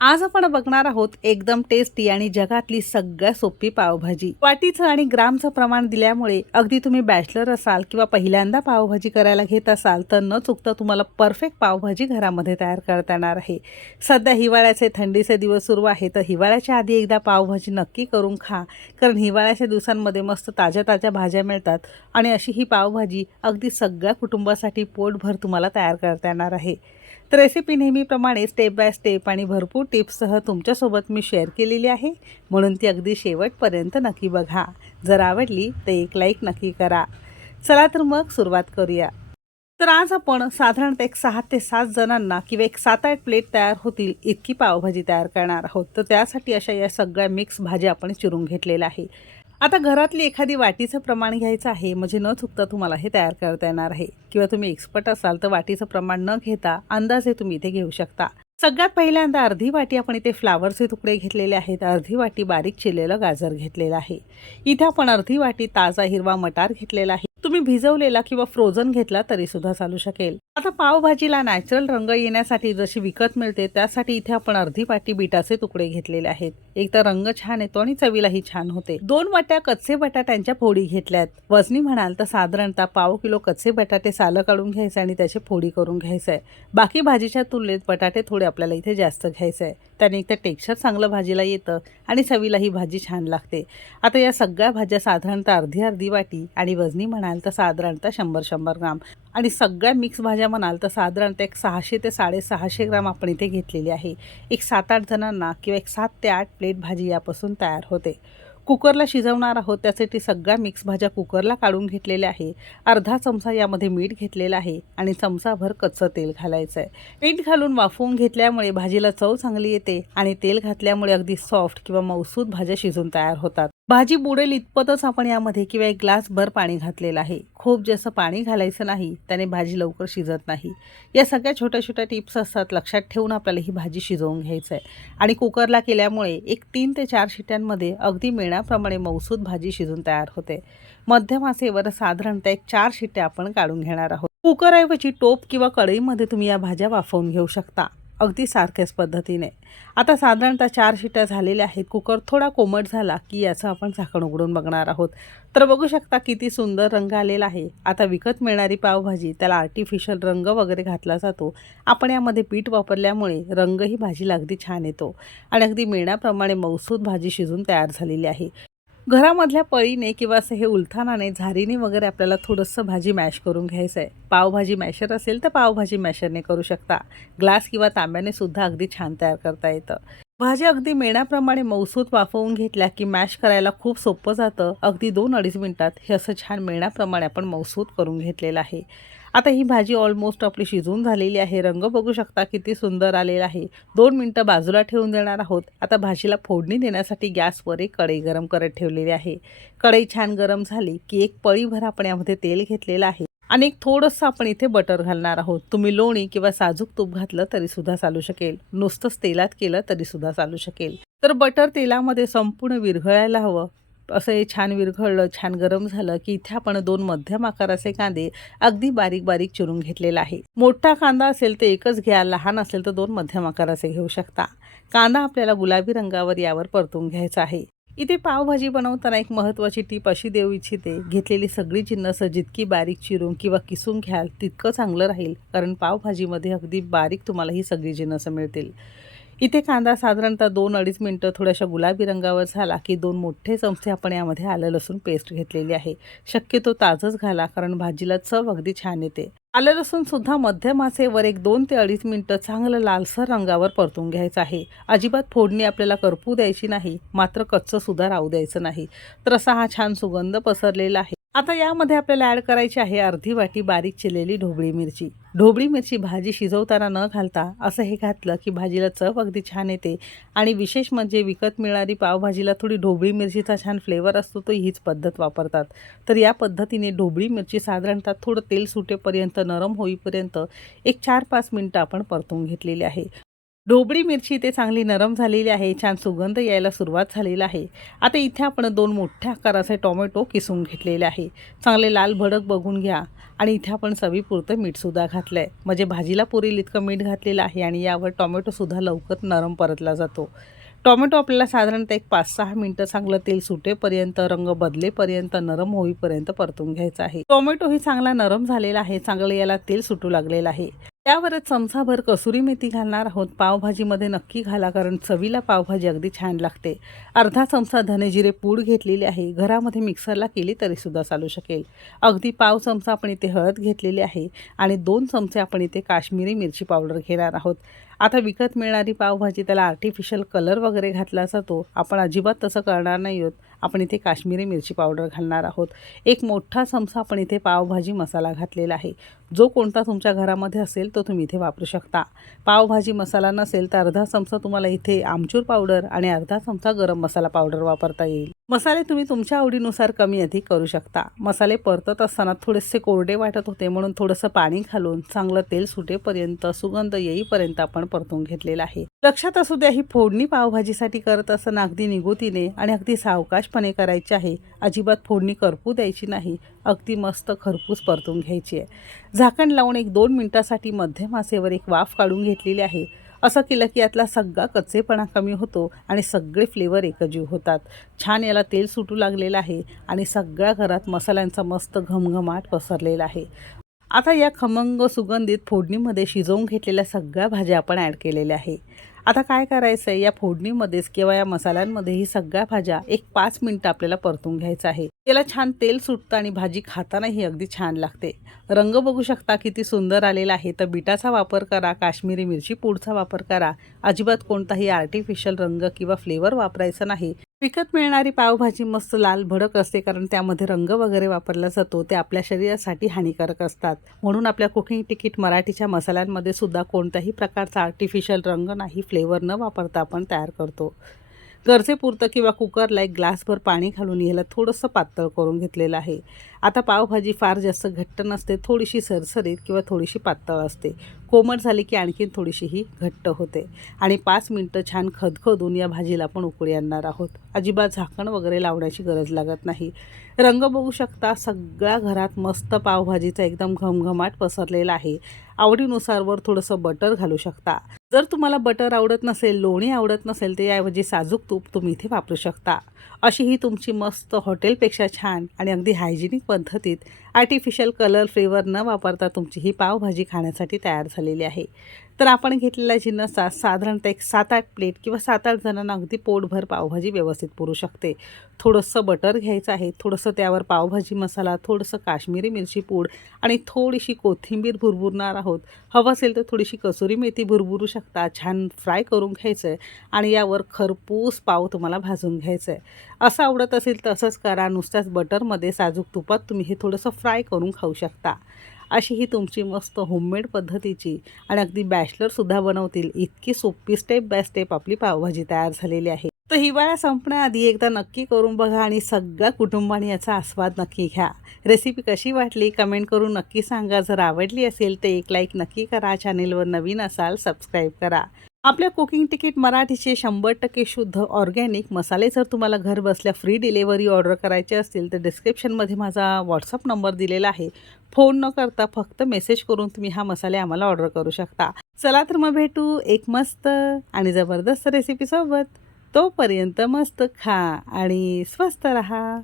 आज आपण बघणार आहोत एकदम टेस्टी आणि जगातली सगळ्यात सोपी पावभाजी. वाटीचं आणि ग्रामचं प्रमाण दिल्यामुळे अगदी तुम्ही बॅचलर असाल किंवा पहिल्यांदा पावभाजी करायला घेत असाल तर न चुकता तुम्हाला परफेक्ट पावभाजी घरामध्ये तयार करता येणार आहे. सध्या हिवाळ्याचे थंडीचे दिवस सुरू आहे तर हिवाळ्याच्या आधी एकदा पावभाजी नक्की करून खा कारण हिवाळ्याच्या दिवसांमध्ये मस्त ताज्या ताज्या भाज्या मिळतात आणि अशी ही पावभाजी अगदी सगळ्या कुटुंबासाठी पोटभर तुम्हाला तयार करता येणार आहे. तर रेसिपी नेहमीप्रमाणे स्टेप बाय स्टेप आणि भरपूर टिप्ससह तुमच्यासोबत मी शेअर केलेली आहे. म्हणून ती अगदी शेवटपर्यंत नक्की बघा. जर आवडली तर एक लाईक नक्की करा. चला तर मग सुरुवात करूया. तर आज आपण साधारणतः एक सहा ते सात जणांना किंवा एक सात आठ प्लेट तयार होतील इतकी पावभाजी तयार करणार आहोत. तर त्यासाठी अशा या सगळ्या मिक्स भाज्या आपण चिरून घेतलेल्या आहे आता घरातली एखादी वाटीचं प्रमाण घ्यायचं आहे म्हणजे न चुकता तुम्हाला हे तयार करता येणार आहे. किंवा तुम्ही एक्सपर्ट असाल तर वाटीचं प्रमाण न घेता अंदाजे तुम्ही इथे घेऊ शकता. सगळ्यात पहिल्यांदा अर्धी वाटी आपण इथे फ्लावरचे तुकडे घेतलेले आहेत. अर्धी वाटी बारीक चिरलेलं गाजर घेतलेलं आहे. इथे आपण अर्धी वाटी ताजा हिरवा मटार घेतलेला आहे. भिजवलेला किंवा फ्रोझन घेतला तरी सुद्धा चालू शकेल. आता पावभाजीला नॅचरल रंग येण्यासाठी जशी विकत मिळते त्यासाठी इथे आपण अर्धी वाटी बिटाचे तुकडे घेतलेले आहेत. एक तर रंग छान येतो आणि चवीलाही छान होते. दोन वाट्या कच्चे बटाट्यांच्या फोडी घेतल्यात. वजनी म्हणाल तर साधारणतः पाव किलो कच्चे बटाटे सालं काढून घ्यायचं आणि त्याची फोडी करून घ्यायचं. आहे बाकी भाजीच्या तुलनेत बटाटे थोडे आपल्याला इथे जास्त घ्यायचं. आहे त्याने एक तर टेक्स्चर चांगलं भाजीला येतं आणि चवीला ही भाजी छान लागते. आता या सगळ्या भाज्या साधारणतः अर्धी अर्धी वाटी आणि वजनी म्हणाल तर साधारणतः शंभर शंभर ग्राम. आणि सगळ्या मिक्स भाज्या म्हणाल तर साधारणतः एक सहाशे ते साडेसहाशे ग्राम आपण इथे घेतलेली आहे. एक सात आठ जणांना किंवा एक सात ते आठ प्लेट भाजी यापासून तयार होते. कुकरला शिजवणार आहोत त्यासाठी सगळ्या मिक्स भाज्या कुकरला काढून घेतलेल्या आहे. अर्धा चमचा यामध्ये मीठ घेतलेलं आहे आणि चमचाभर कच्चं तेल घालायचं आहे मीठ घालून वाफवून घेतल्यामुळे भाजीला चव चांगली येते आणि तेल घातल्यामुळे अगदी सॉफ्ट किंवा मौसूद भाज्या शिजून तयार होतात. भाजी बुडेल इतपतच आपण यामध्ये किंवा एक ग्लासभर पाणी घातलेलं आहे. खूप जास्त पाणी घालायचं नाही त्याने भाजी लवकर शिजत नाही. या सगळ्या छोट्या छोट्या टिप्स असतात लक्षात ठेवून आपल्याला ही भाजी शिजवून घ्यायचं आहे. आणि कुकरला केल्यामुळे एक तीन ते चार शिट्यांमध्ये अगदी मेणाप्रमाणे मौसूद भाजी शिजून तयार होते. मध्यम आचेवर साधारणतः एक चार शिट्ट्या आपण काढून घेणार आहोत. कुकरऐवजी टोप किंवा कढईमध्ये तुम्ही या भाज्या वाफवून घेऊ शकता. अगदी सारख्याच पद्धतीने. आता साधारणतः चार शिट्या झालेल्या आहेत. कुकर थोडा कोमट झाला की याचं आपण झाकण उघडून बघणार आहोत. तर बघू शकता किती सुंदर रंग आलेला आहे. आता विकत मिळणारी पावभाजी त्याला आर्टिफिशियल रंग वगैरे घातला जातो. आपण यामध्ये पीठ वापरल्यामुळे रंगही भाजीला अगदी छान येतो. आणि अगदी मिळण्याप्रमाणे मौसूद भाजी शिजून तयार झालेली आहे. घरामधल्या पळीने किंवा असं हे उलथानाने झारीने वगैरे आपल्याला थोडंसं भाजी मॅश करून घ्यायचं आहे पावभाजी मॅशर असेल तर पावभाजी मॅशरने करू शकता. ग्लास किंवा तांब्याने सुद्धा अगदी छान तयार करता येतं. भाज्या अगदी मेणाप्रमाणे मौसूत वाफवून घेतल्या की मॅश करायला खूप सोपं जातं. अगदी दोन अडीच मिनटात हे असं छान मेणाप्रमाणे आपण मौसूत करून घेतलेलं आहे. आता ही भाजी ऑलमोस्ट आपली शिजून झालेली आहे. रंग बघू शकता किती सुंदर आलेला आहे. दोन मिनटं बाजूला ठेवून देणार आहोत. आता भाजीला फोडणी देण्यासाठी गॅसवर एक कढई गरम करत ठेवलेली आहे. कढई छान गरम झाली की एक पळीभर आपण यामध्ये तेल घेतलेलं आहे. आणि एक थोडंसं आपण इथे बटर घालणार आहोत. तुम्ही लोणी किंवा साजूक तूप घातलं तरी सुद्धा चालू शकेल. नुसतंच तेलात केलं तरी सुद्धा चालू शकेल. तर बटर तेलामध्ये संपूर्ण विरघळायला हवं. असं हे छान विरघळलं छान गरम झालं की इथे आपण दोन मध्यम आकाराचे कांदे अगदी बारीक बारीक चिरून घेतलेला आहे. मोठा कांदा असेल तर एकच घ्या लहान असेल तर दोन मध्यम आकाराचे घेऊ शकता. कांदा आपल्याला गुलाबी रंगावर यावर परतून घ्यायचा आहे. इथे पावभाजी बनवताना एक महत्त्वाची टीप अशी देऊ इच्छिते घेतलेली सगळी जिन्नस जितकी बारीक चिरून किंवा किसून घ्याल तितकं चांगलं राहील कारण पावभाजीमध्ये अगदी बारीक तुम्हाला ही सगळी जिन्नसं मिळतील. इथे कांदा साधारणतः दोन अडीच मिनटं थोड्याशा गुलाबी रंगावर झाला की दोन मोठे चमचे आपण यामध्ये आलं लसूण पेस्ट घेतलेली आहे. शक्यतो ताजच घाला कारण भाजीला चव अगदी छान येते. आलं लसूण सुद्धा मध्यम आचेवर एक दोन ते अडीच मिनटं चांगलं लालसर रंगावर परतून घ्यायचं आहे. अजिबात फोडणी आपल्याला करपू द्यायची नाही मात्र कच्चं सुद्धा राहू द्यायचं नाही. तर असा हा छान सुगंध पसरलेला आहे. आता यामध्ये आपल्याला ॲड करायची आहे अर्धी वाटी बारीक चिरलेली ढोबळी मिरची. ढोबळी मिरची भाजी शिजवताना न घालता असं हे घातलं की भाजीला चव अगदी छान येते. आणि विशेष म्हणजे विकत मिळणारी पावभाजीला थोडी ढोबळी मिरचीचा छान फ्लेवर असतो तो हीच पद्धत वापरतात. तर या पद्धतीने ढोबळी मिरची साधारणतः थोडं तेल सुटेपर्यंत नरम होईपर्यंत एक चार पाच मिनटं आपण परतून घेतलेली आहे. ढोबळी मिरची इथे चांगली नरम झालेली आहे. छान सुगंध यायला सुरुवात झालेली आहे. आता इथे आपण दोन मोठ्या आकाराचे टोमॅटो किसून घेतलेले आहे. चांगले लाल भडक बघून घ्या. आणि इथे आपण चवीपुरतं मीठसुद्धा घातलं आहे म्हणजे भाजीला पुरेल इतकं मीठ घातलेलं आहे आणि यावर टोमॅटोसुद्धा लवकर नरम परतला जातो. टोमॅटो आपल्याला साधारणतः एक पाच सहा मिनटं चांगलं तेल सुटेपर्यंत रंग बदलेपर्यंत नरम होईपर्यंत परतून घ्यायचं आहे. टोमॅटो ही चांगला नरम झालेला आहे. चांगलं याला तेल सुटू लागलेलं आहे. त्यावरच चमचाभर कसुरी मेथी घालणार आहोत. पावभाजीमध्ये नक्की घाला कारण चवीला पावभाजी अगदी छान लागते. अर्धा चमचा धनेजिरे पूड घेतलेली आहे. घरामध्ये मिक्सरला केली तरीसुद्धा चालू शकेल. अगदी पाव चमचा आपण इथे हळद घेतलेली आहे आणि दोन चमचे आपण इथे काश्मीरी मिरची पावडर घेणार आहोत. आता विकत मिळणारी पावभाजी त्याला आर्टिफिशियल कलर वगैरे घातला जातो. आपण अजिबात तसं करणार नाही आहोत. आपण इथे काश्मीरी मिरची पावडर घालणार आहोत. एक मोठा चमचा आपण इथे पावभाजी मसाला घातलेला आहे. जो कोणता तुमच्या घरामध्ये असेल तो तुम्ही इथे वापरू शकता. पावभाजी मसाला नसेल तर अर्धा चमचा तुम्हाला इथे आमचूर पावडर आणि अर्धा चमचा गरम मसाला पावडर वापरता येईल. मसाले तुम्ही तुमच्या आवडीनुसार कमी अधिक करू शकता. मसाले परतत असताना थोडेसे कोरडे वाटत होते म्हणून थोडंसं पाणी घालून चांगलं तेल सुटेपर्यंत सुगंध येईपर्यंत आपण परतून घेतलेला आहे. लक्षात असू द्या ही फोडणी पावभाजीसाठी करत असताना अगदी निगुतीने आणि अगदी सावकाशपणे करायची आहे. अजिबात फोडणी करपू द्यायची नाही. अगदी मस्त खरपूस परतून घ्यायची आहे. झाकण लावून एक दोन मिनटासाठी मध्यम आचेवर एक वाफ काढून घेतलेली आहे. असं केलं की यातला सगळा कच्चेपणा कमी होतो आणि सगळे फ्लेवर एकजीव होतात. छान याला तेल सुटू लागलेलं आहे आणि सगळ्या घरात मसाल्यांचा मस्त घमघमाट पसरलेला आहे. आता या खमंग सुगंधित फोडणीमध्ये शिजवून घेतलेल्या सगळ्या भाज्या आपण ॲड केलेल्या आहे. आता काय करायचं आहे या फोडणीमध्येच किंवा या मसाल्यांमध्ये ही सगळ्या भाज्या एक पाच मिनटं आपल्याला परतून घ्यायचं आहे. याला छान तेल सुटतं आणि भाजी खातानाही अगदी छान लागते. रंग बघू शकता किती सुंदर आलेला आहे. तर बिटाचा वापर करा काश्मीरी मिरची पूडचा वापर करा. अजिबात कोणताही आर्टिफिशियल रंग किंवा फ्लेवर वापरायचा नाही. विकत मिळणारी पावभाजी मस्त लाल भडक असते कारण त्यामध्ये रंग वगैरे वापरला जातो ते आपल्या शरीरासाठी हानिकारक असतात. म्हणून आपल्या कुकिंग तिकीट मराठीच्या मसाल्यांमध्ये सुद्धा कोणत्याही प्रकारचा आर्टिफिशियल रंग नाही फ्लेवर न वापरता आपण तयार करतो. गरजेपुरतं किंवा कुकरला एक ग्लासभर पाणी घालून याला थोडंसं पातळ करून घेतलेलं आहे. आता पावभाजी फार जास्त घट्ट नसते थोडीशी सरसरीत किंवा थोडीशी पातळ असते. कोमट झाली की आणखीन थोडीशी ही घट्ट होते. आणि पाच मिनटं छान खदखदून या भाजीला पण उकळी आणणार आहोत. अजिबात झाकण वगैरे लावण्याची गरज लागत नाही. रंग बघू शकता सगळ्या घरात मस्त पावभाजीचा एकदम घमघमाट पसरलेला आहे. आवडीनुसार वर थोडंसं बटर घालू शकता. जर तुम्हाला बटर आवडत नसेल लोणी आवडत नसेल तर याऐवजी साजूक तूप तुम्ही इथे वापरू शकता. अशी ही तुमची मस्त हॉटेलपेक्षा छान आणि अगदी हायजेनिक पद्धतीत आर्टिफिशियल कलर फ्लेवर न वापरता तुमची ही पावभाजी खाण्यासाठी तयार झालेली आहे. तर आपण घेतलेल्या जिन्नसात साधारणतः एक सात आठ प्लेट किंवा सात आठ जणांना अगदी पोटभर पावभाजी व्यवस्थित पुरू शकते. थोडंसं बटर घ्यायचं आहे थोडंसं त्यावर पावभाजी मसाला थोडंसं काश्मीरी मिरची पूड आणि थोडीशी कोथिंबीर भुरभुरणार आहोत. हवं असेल तर थोडीशी कसुरी मेथी भुरभुरू शकता छान फ्राय करून घ्यायचं आहे आणि यावर खरपूस पाव तुम्हाला भाजून घ्यायचं आहे असं आवडत असेल तसंच करा नुसत्याच बटरमध्ये साजूक तुपात तुम्ही हे थोडंसं फ्राय करून खाऊ शकता. अशी ही तुमची मस्त होममेड पद्धतीची आणि अगदी बॅचलरसुद्धा बनवतील. इतकी सोपी स्टेप बाय स्टेप आपली पावभाजी तयार झालेली आहे. तर हिवाळा संपण्याआधी एकदा नक्की करून बघा आणि सगळ्या कुटुंबाने याचा आस्वाद नक्की घ्या. रेसिपी कशी वाटली कमेंट करून नक्की सांगा. जर आवडली असेल तर एक लाईक नक्की करा. चॅनेलवर नवीन असाल सबस्क्राईब करा. आपल्या कुकिंग तिकीट मराठीचे शंभर टक्के शुद्ध ऑर्गॅनिक मसाले जर तुम्हाला घर बसल्या फ्री डिलेवरी ऑर्डर करायचे असतील तर डिस्क्रिप्शनमध्ये माझा व्हॉट्सअप नंबर दिलेला आहे. फोन न करता फक्त मेसेज करून तुम्ही हा मसाले आम्हाला ऑर्डर करू शकता. चला तर मग भेटू एक मस्त आणि जबरदस्त रेसिपीसोबत तोपर्यंत मस्त खा आणि स्वस्त रहा.